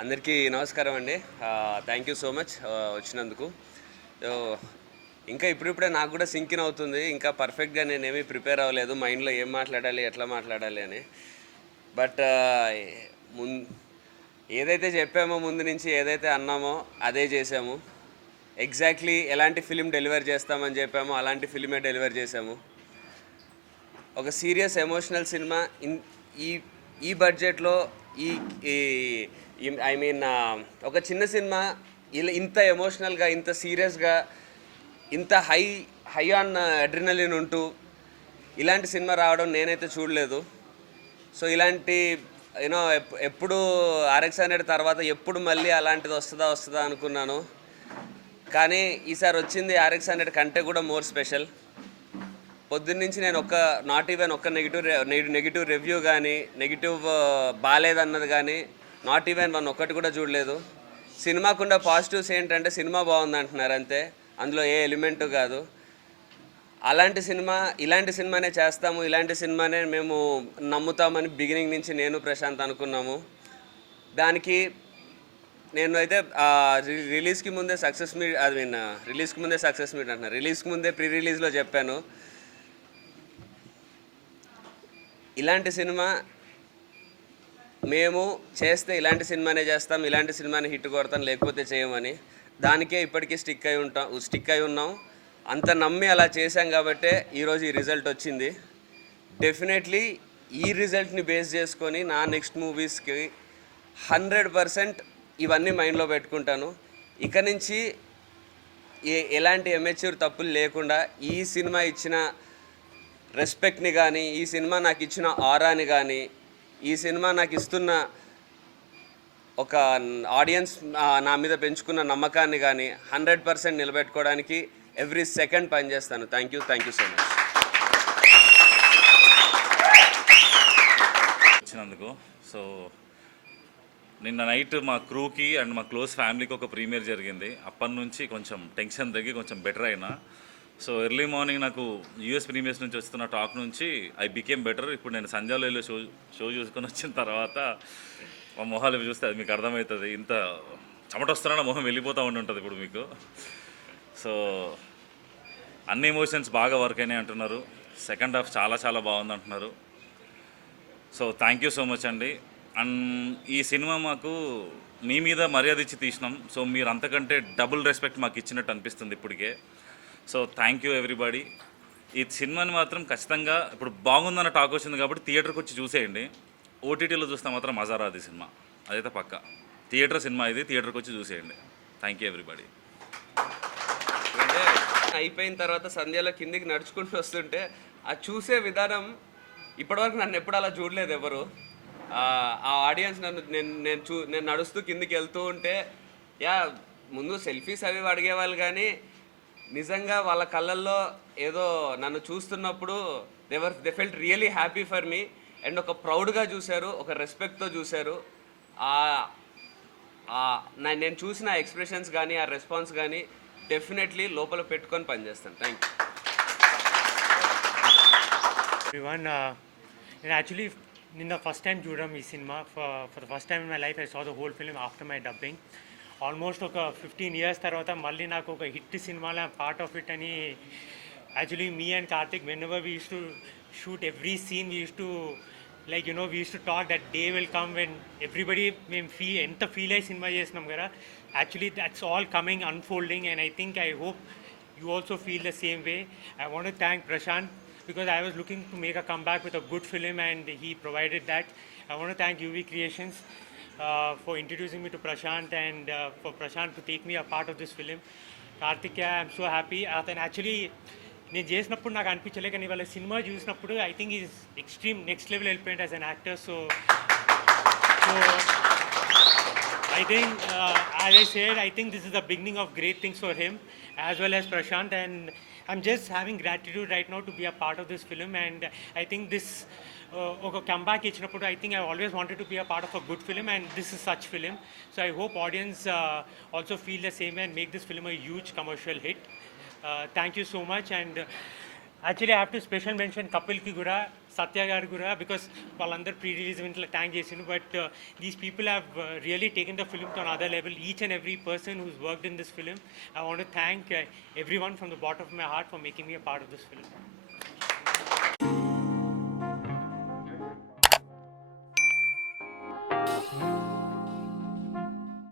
అందరికీ నమస్కారం అండి. థ్యాంక్ యూ సో మచ్ వచ్చినందుకు. ఇంకా ఇప్పుడిప్పుడే నాకు కూడా సింకిన్ అవుతుంది. ఇంకా పర్ఫెక్ట్గా నేనేమీ ప్రిపేర్ అవ్వలేదు, మైండ్లో ఏం మాట్లాడాలి ఎట్లా మాట్లాడాలి అని. బట్ ఏదైతే చెప్పామో ముందు నుంచి, ఏదైతే అన్నామో అదే చేసాము. ఎగ్జాక్ట్లీ ఎలాంటి ఫిలిం డెలివర్ చేస్తామని చెప్పామో అలాంటి ఫిలిమే డెలివర్ చేసాము. ఒక సీరియస్ ఎమోషనల్ సినిమా ఈ బడ్జెట్లో ఐ మీన్ ఒక చిన్న సినిమా ఇంత ఎమోషనల్గా, ఇంత సీరియస్గా, ఇంత హై ఆన్ అడ్రినలిన్ ఉంటూ ఇలాంటి సినిమా రావడం నేనైతే చూడలేదు. సో ఇలాంటి యూనో ఎప్పుడు RX 100 తర్వాత ఎప్పుడు మళ్ళీ అలాంటిది వస్తుందా అనుకున్నాను. కానీ ఈసారి వచ్చింది RX 100 కంటే కూడా మోర్ స్పెషల్. పొద్దున్నుంచి నేను నాట్ ఈవెన్ ఒక్క నెగిటివ్ రివ్యూ కానీ, నెగిటివ్ బాగాలేదన్నది కానీ, నాట్ ఈవెన్ ఒక్కటి కూడా చూడలేదు. సినిమాకున్న పాజిటివ్స్ ఏంటంటే సినిమా బాగుంది అంటున్నారు అంతే, అందులో ఏ ఎలిమెంటు కాదు. ఇలాంటి సినిమానే చేస్తాము, ఇలాంటి సినిమానే మేము నమ్ముతామని బిగినింగ్ నుంచి నేను ప్రశాంత్ అనుకున్నాము. దానికి నేను అయితే రిలీజ్కి ముందే సక్సెస్ మీట్ అంటున్నా, రిలీజ్కి ముందే ప్రీ రిలీజ్లో చెప్పాను, ఇలాంటి సినిమా మేము చేస్తే ఇలాంటి సినిమానే చేస్తాం, ఇలాంటి సినిమాని హిట్ కొడతాం, లేకపోతే చేయమని. దానికే ఇప్పటికీ స్టిక్ అయి ఉన్నాం. అంత నమ్మి అలా చేశాం కాబట్టే ఈరోజు ఈ రిజల్ట్ వచ్చింది. డెఫినెట్లీ ఈ రిజల్ట్ని బేస్ చేసుకొని నా నెక్స్ట్ మూవీస్కి 100% ఇవన్నీ మైండ్లో పెట్టుకుంటాను. ఇక నుంచి ఎలాంటి ఎమెచ్యూర్ తప్పులు లేకుండా ఈ సినిమా ఇచ్చిన రెస్పెక్ట్ని కానీ, ఈ సినిమా నాకు ఇచ్చిన ఆరాని కానీ, ఈ సినిమా నాకు ఇస్తున్న ఒక ఆడియన్స్ నా మీద పెంచుకున్న నమ్మకాన్ని కానీ 100% నిలబెట్టుకోవడానికి ఎవ్రీ సెకండ్ పనిచేస్తాను. థ్యాంక్ యూ సో మచ్ వచ్చినందుకు. సో నిన్న నైట్ మా క్రూకి అండ్ మా క్లోజ్ ఫ్యామిలీకి ఒక ప్రీమియర్ జరిగింది. అప్పటి నుంచి కొంచెం టెన్షన్ తగ్గి కొంచెం బెటర్ అయినా. సో ఎర్లీ మార్నింగ్ నాకు యూఎస్ ప్రీమియర్స్ నుంచి వస్తున్న టాక్ నుంచి ఐ బికేమ్ బెటర్. ఇప్పుడు నేను సంధ్యాలో షో చూసుకొని వచ్చిన తర్వాత మా మొహాలు ఇవి చూస్తే అది మీకు అర్థమవుతుంది. ఇంత చెమట వస్తున్నా మొహం వెళ్ళిపోతూ ఉంటుంది ఇప్పుడు మీకు. సో అన్ని ఎమోషన్స్ బాగా వర్క్ అయినాయి అంటున్నారు. సెకండ్ హాఫ్ చాలా చాలా బాగుంది అంటున్నారు. So thank you so much అండి. అండ్ ఈ సినిమా మాకు మీ మీద మర్యాద ఇచ్చి తీసినాం. సో మీరు అంతకంటే డబుల్ రెస్పెక్ట్ మాకు ఇచ్చినట్టు అనిపిస్తుంది ఇప్పటికే. So thank you everybody. ఈ సినిమాని మాత్రం ఖచ్చితంగా ఇప్పుడు బాగుందన్న టాక్ వచ్చింది కాబట్టి థియేటర్కి వచ్చి చూసేయండి. ఓటీటీలో చూస్తే మాత్రం మజా రాదు ఈ సినిమా, అదైతే పక్కా. థియేటర్ సినిమా ఇది, థియేటర్కి వచ్చి చూసేయండి. Thank you everybody. అంటే అయిపోయిన తర్వాత సంధ్యలో కిందికి నడుచుకుంటూ వస్తుంటే ఆ చూసే విధానం ఇప్పటివరకు నన్ను ఎప్పుడు అలా చూడలేదు ఎవరు. ఆ ఆడియన్స్ నన్ను నేను నడుస్తూ కిందికి వెళ్తూ ఉంటే ముందు సెల్ఫీస్ అవి అడిగేవాళ్ళు, కానీ నిజంగా వాళ్ళ కళ్ళల్లో ఏదో నన్ను చూస్తున్నప్పుడు they felt really happy for me. And ఒక ప్రౌడ్గా చూశారు, ఒక రెస్పెక్ట్తో చూశారు. నేను చూసిన ఎక్స్ప్రెషన్స్ కానీ ఆ రెస్పాన్స్ కానీ డెఫినెట్లీ లోపల పెట్టుకొని పనిచేస్తాను. Thank you everyone. And actually, in the first time చూడడం ఈ cinema for the first time in my life, I saw the whole film after my dubbing. Almost ఒక 15 years తర్వాత మళ్ళీ నాకు ఒక హిట్ సినిమాలో పార్ట్ ఆఫ్ ఇట్ అని. Actually me and Karthik whenever we used to shoot every scene, we used to we used to talk that day will come when everybody మేము ఎంత feel అయ్యి సినిమా చేసినాం కదా. Actually, that's all coming, unfolding, and I hope you also feel the same way. I want to thank Prashant because I was looking to make a comeback with a good film and he provided that. I want to thank UV Creations for introducing me to Prashant and for Prashant to take me a part of this film. Karthikeya, I'm so happy. అతను actually నేను చేసినప్పుడు నాకు అనిపించలే, కానీ వాళ్ళ సినిమా చూసినప్పుడు I think is extreme next level వెళ్ళిపోయింది as an actor. So I think, as I said, I think this is the beginning of great things for him as well as Prashant, and I'm just having gratitude right now to be a part of this film. And I think this comeback ichinapudu, I think I always wanted to be a part of a good film, and this is such film. So I hope audience also feel the same and make this film a huge commercial hit. Thank you so much. And actually I have to special mention Kapil ki gura, Satya garu gura, because వాళ్ళందరూ pre-release event లో thank చేసిండు. But these people have really taken the film to another level. Each and every person who's worked in this film, I want to thank everyone from the bottom of my heart for making me a part of this film.